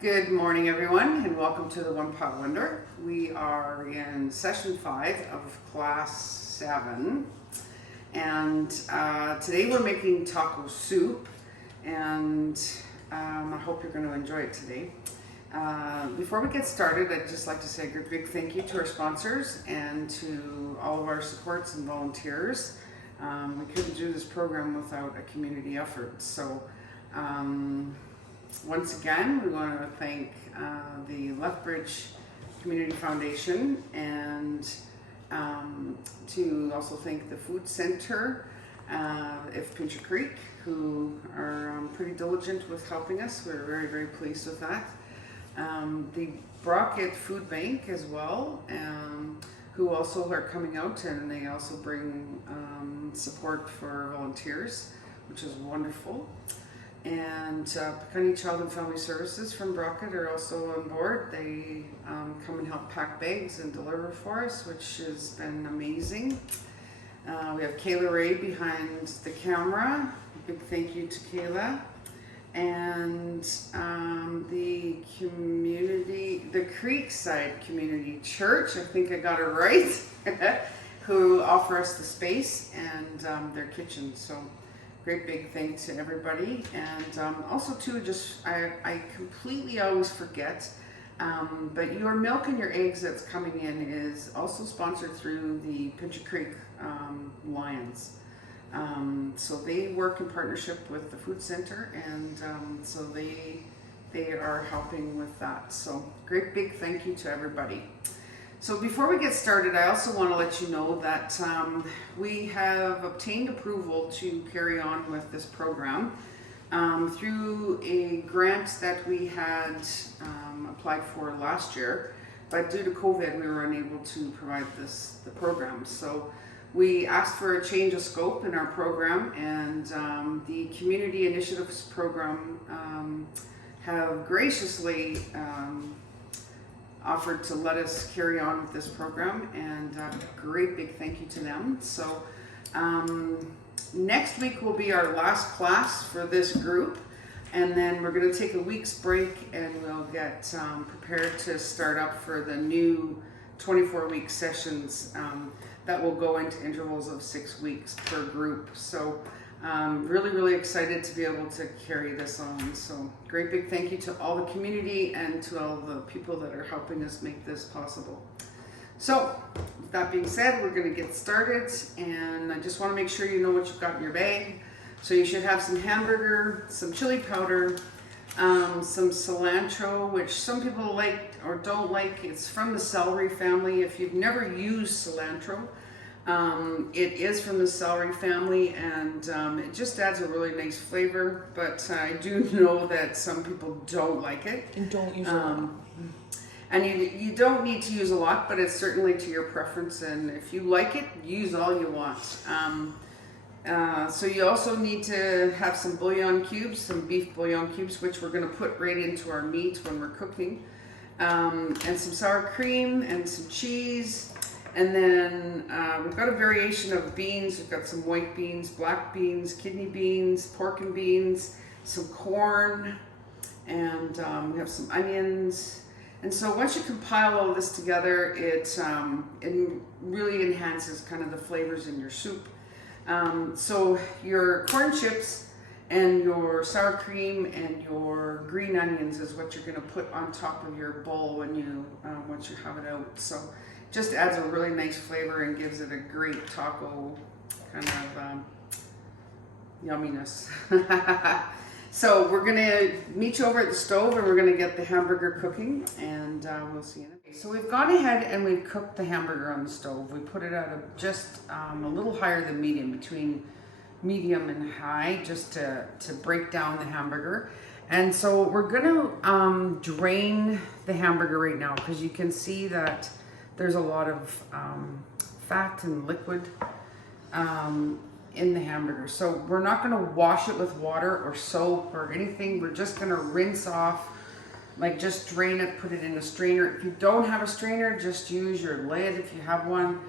Good morning, everyone, and welcome to the One Pot Wonder. We are in session 5 of class 7, and today we're making taco soup, and I hope you're going to enjoy it today. Before we get started, I'd just like to say a big thank you to our sponsors and to all of our supports and volunteers. We couldn't do this program without a community effort, so once again, we want to thank the Lethbridge Community Foundation and to also thank the Food Center of Pincher Creek, who are pretty diligent with helping us. We're very, very pleased with that. The Brockett Food Bank as well, who also are coming out, and they also bring support for volunteers, which is wonderful. And Pekani Child and Family Services from Brockett are also on board. They come and help pack bags and deliver for us, which has been amazing. We have Kayla Ray behind the camera. Big thank you to Kayla. And the Creekside Community Church, I think I got it right, who offer us the space and their kitchen. So great big thanks to everybody. And also too, I completely always forget, but your milk and your eggs that's coming in is also sponsored through the Pincher Creek Lions. So they work in partnership with the Food Center, and so they are helping with that. So great big thank you to everybody. So before we get started, I also want to let you know that we have obtained approval to carry on with this program through a grant that we had applied for last year, but due to COVID, we were unable to provide the program. So we asked for a change of scope in our program, and the Community Initiatives Program have graciously offered to let us carry on with this program, and a great big thank you to them. So next week will be our last class for this group, and then we're going to take a week's break, and we'll get prepared to start up for the new 24-week sessions that will go into intervals of 6 weeks per group. So really excited to be able to carry this on. So great big thank you to all the community and to all the people that are helping us make this possible. So with that being said, we're going to get started, and I just want to make sure you know what you've got in your bag. So you should have some hamburger, some chili powder, some cilantro, which some people like or don't like. It's from the celery family. If you've never used cilantro, it is from the celery family, and it just adds a really nice flavor, but I do know that some people don't like it. And don't use a lot. And you don't need to use a lot, but it's certainly to your preference, and if you like it, use all you want. So you also need to have some bouillon cubes, some beef bouillon cubes, which we're going to put right into our meat when we're cooking, and some sour cream and some cheese. And then we've got a variation of beans. We've got some white beans, black beans, kidney beans, pork and beans, some corn, and we have some onions. And so once you compile all this together, it really enhances kind of the flavors in your soup. So your corn chips and your sour cream and your green onions is what you're going to put on top of your bowl when you once you have it out. So just adds a really nice flavor and gives it a great taco kind of yumminess. So we're gonna meet you over at the stove, and we're gonna get the hamburger cooking, and we'll see you in a minute. So we've gone ahead and we've cooked the hamburger on the stove. We put it at just a little higher than medium, between medium and high, just to break down the hamburger. And so we're gonna drain the hamburger right now, because you can see that there's a lot of fat and liquid in the hamburger. So we're not going to wash it with water or soap or anything. We're just going to rinse off, like just drain it, put it in a strainer. If you don't have a strainer, just use your lid if you have one.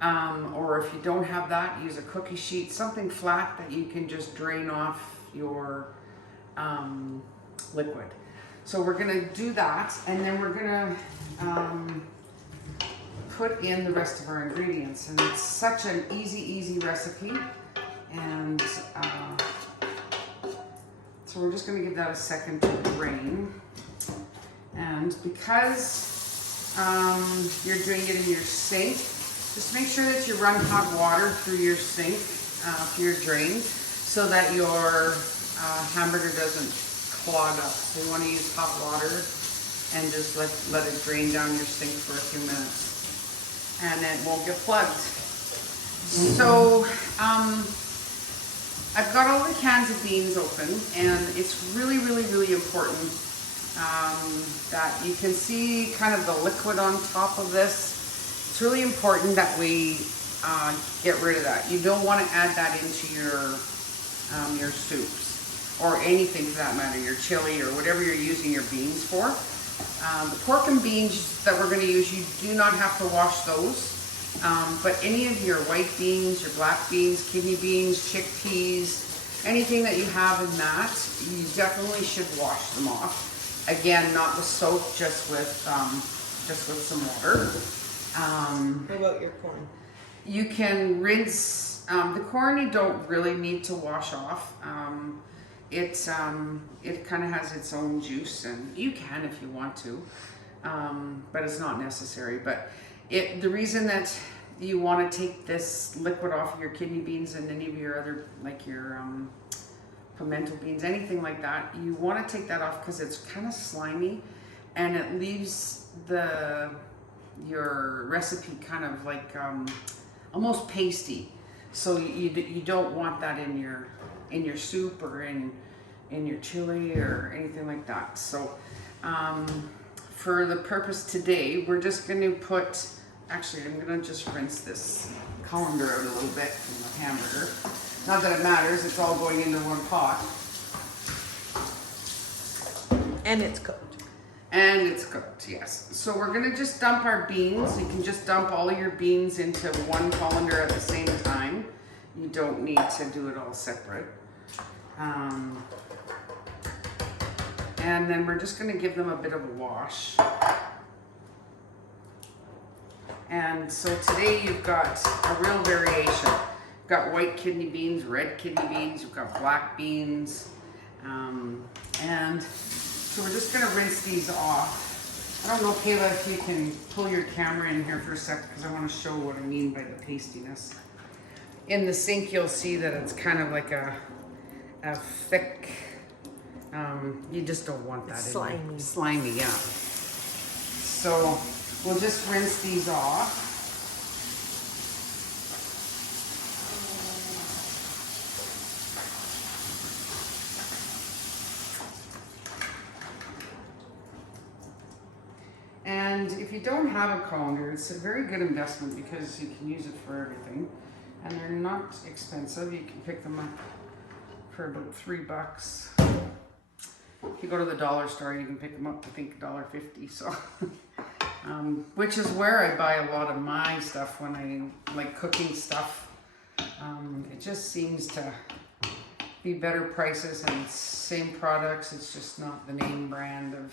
Or if you don't have that, use a cookie sheet, something flat that you can just drain off your liquid. So we're gonna do that, and then we're gonna put in the rest of our ingredients. And it's such an easy recipe. And so we're just gonna give that a second to drain. And because you're doing it in your sink, just make sure that you run hot water through your sink, through your drain, so that your hamburger doesn't clog up. So you want to use hot water and just let it drain down your sink for a few minutes, and it won't get plugged. So I've got all the cans of beans open, and it's really important that you can see kind of the liquid on top of this. It's really important that we get rid of that. You don't want to add that into your soups, or anything for that matter, your chili or whatever you're using your beans for. The pork and beans that we're going to use, you do not have to wash those. But any of your white beans, your black beans, kidney beans, chickpeas, anything that you have in that, you definitely should wash them off. Again, not with soap, just with some water. What about your corn? You can rinse the corn. You don't really need to wash off. It kind of has its own juice, and you can if you want to, but it's not necessary. But the reason that you want to take this liquid off of your kidney beans and any of your other, like your pimento beans, anything like that, you want to take that off because it's kind of slimy, and it leaves your recipe kind of like almost pasty. So you don't want that in your soup or in your chili or anything like that. So for the purpose today, we're just going to put, actually I'm going to just rinse this colander out a little bit from the hamburger. Not that it matters, it's all going into one pot. And it's cooked. And it's cooked, yes. So we're gonna just dump our beans. You can just dump all of your beans into one colander at the same time. You don't need to do it all separate. And then we're just gonna give them a bit of a wash. And so today you've got a real variation. You've got white kidney beans, red kidney beans, you've got black beans. And so we're just gonna rinse these off. I don't know, Kayla, if you can pull your camera in here for a sec, because I want to show what I mean by the pastiness. In the sink, you'll see that it's kind of like a thick, you just don't want that. Slimy. Slimy, yeah. So we'll just rinse these off. And if you don't have a colander, it's a very good investment because you can use it for everything. And they're not expensive. You can pick them up for about $3. If you go to the dollar store, you can pick them up, I think, $1.50. So, which is where I buy a lot of my stuff when I like cooking stuff. It just seems to be better prices and same products. It's just not the name brand of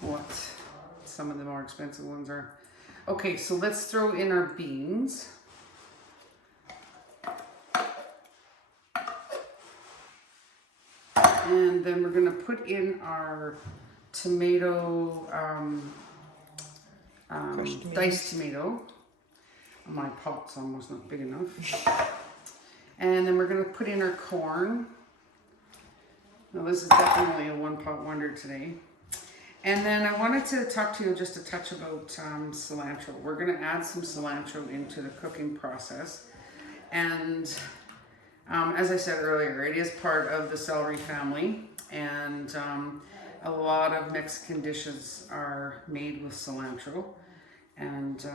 what some of the more expensive ones are. Okay, so let's throw in our beans. And then we're gonna put in our tomato, diced tomato. My pot's almost not big enough. And then we're gonna put in our corn. Now this is definitely a one pot wonder today. And then I wanted to talk to you just a touch about cilantro. We're gonna add some cilantro into the cooking process. And as I said earlier, it is part of the celery family. And a lot of Mexican dishes are made with cilantro. And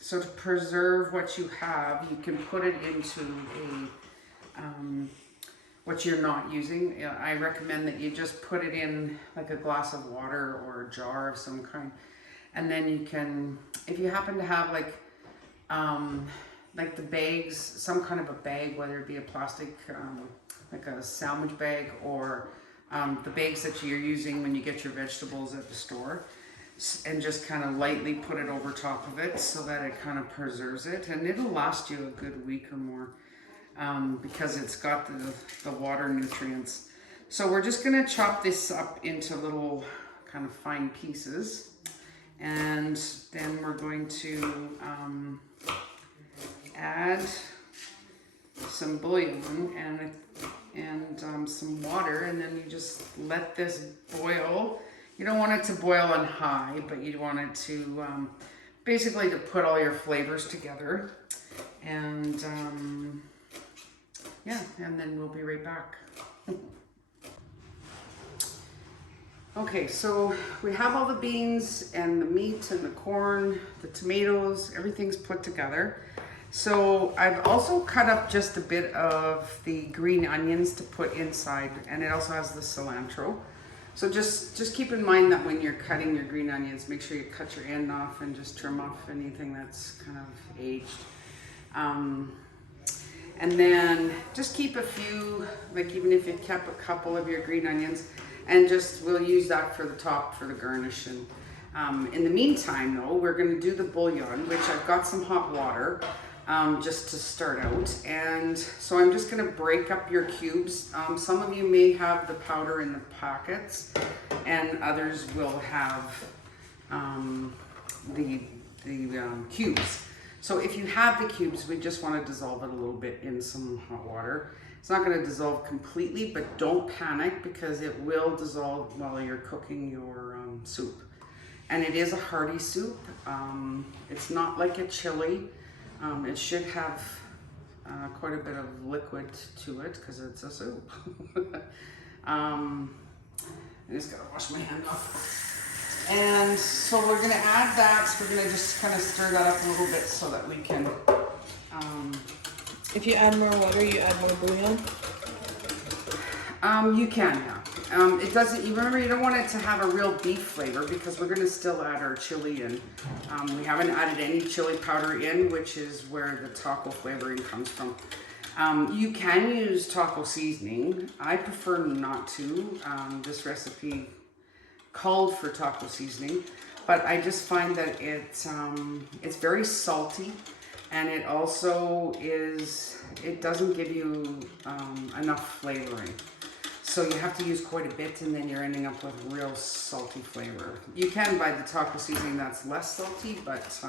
so to preserve what you have, you can put it into what you're not using. I recommend that you just put it in like a glass of water or a jar of some kind. And then you can, if you happen to have like the bags, some kind of a bag, whether it be a plastic, like a sandwich bag or the bags that you're using when you get your vegetables at the store, and just kind of lightly put it over top of it so that it kind of preserves it, and it'll last you a good week or more because it's got the water nutrients. So we're just going to chop this up into little kind of fine pieces, and then we're going to add some bouillon and some water, and then you just let this boil. You don't want it to boil on high, but you want it to basically to put all your flavors together. And yeah, and then we'll be right back. Okay, so we have all the beans and the meat and the corn, the tomatoes, everything's put together. So I've also cut up just a bit of the green onions to put inside, and it also has the cilantro. So just keep in mind that when you're cutting your green onions, make sure you cut your end off and just trim off anything that's kind of aged. And then just keep a few, like even if you kept a couple of your green onions, and just we'll use that for the top for the garnish. And in the meantime though, we're going to do the bouillon, which I've got some hot water just to start out. And so I'm just going to break up your cubes. Some of you may have the powder in the packets, and others will have the cubes. So if you have the cubes, we just want to dissolve it a little bit in some hot water. It's not going to dissolve completely, but don't panic because it will dissolve while you're cooking your soup. And it is a hearty soup. It's not like a chili. It should have quite a bit of liquid to it because it's a soup. I just gotta wash my hand off. And so we're gonna add that. We're gonna just kind of stir that up a little bit so that we can. If you add more water, you add more bouillon? You can, yeah. It doesn't, you remember, you don't want it to have a real beef flavor because we're going to still add our chili in. We haven't added any chili powder in, which is where the taco flavoring comes from. You can use taco seasoning. I prefer not to. This recipe called for taco seasoning, but I just find that it's very salty, and it also it doesn't give you enough flavoring. So you have to use quite a bit, and then you're ending up with real salty flavor. You can buy the taco seasoning that's less salty, but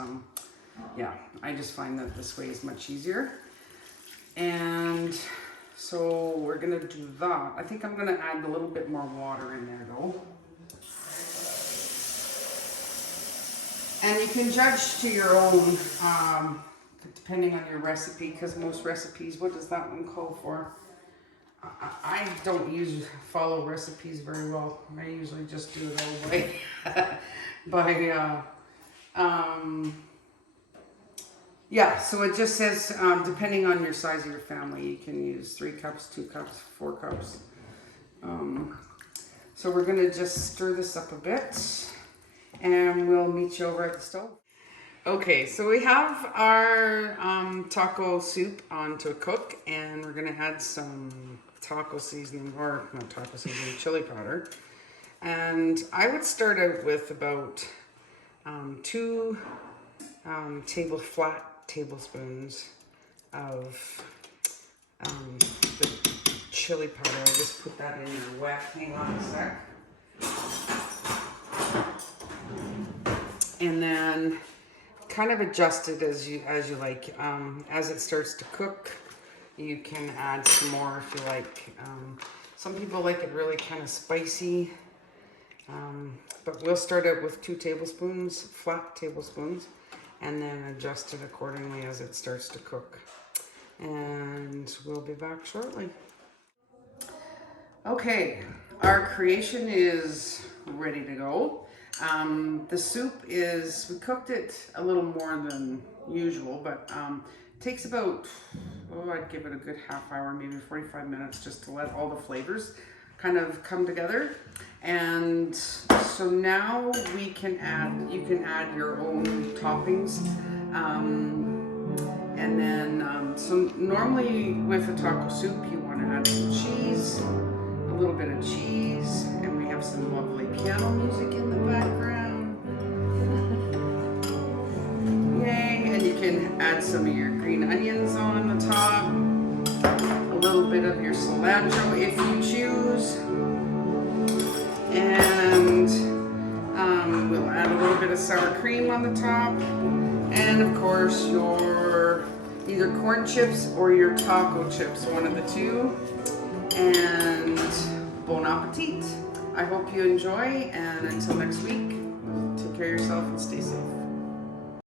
yeah, I just find that this way is much easier. And so we're gonna do that. I think I'm gonna add a little bit more water in there though. And you can judge to your own, depending on your recipe, because most recipes, what does that one call for? I don't follow recipes very well. I usually just do it all yeah, so it just says, depending on your size of your family, you can use 3 cups, 2 cups, 4 cups. So we're gonna just stir this up a bit, and we'll meet you over at the stove. Okay, so we have our taco soup on to cook, and we're gonna add some taco seasoning, or not taco seasoning, chili powder. And I would start out with about 2 flat tablespoons of the chili powder. I just put that in there wet. Hang on a sec. And then kind of adjust it as you like. As it starts to cook, you can add some more if you like. Some people like it really kind of spicy, but we'll start out with 2 tablespoons, flat tablespoons, and then adjust it accordingly as it starts to cook. And we'll be back shortly. Okay, our creation is ready to go. The soup we cooked it a little more than usual, but it takes about, I'd give it a good half hour, maybe 45 minutes, just to let all the flavors kind of come together. And so now you can add your own toppings. And then, so normally with a taco soup, you want to add some cheese, a little bit of cheese, add some of your green onions on the top, a little bit of your cilantro if you choose, and we'll add a little bit of sour cream on the top, and of course your either corn chips or your taco chips, one of the two. And bon appetit. I hope you enjoy, and until next week, take care of yourself and stay safe.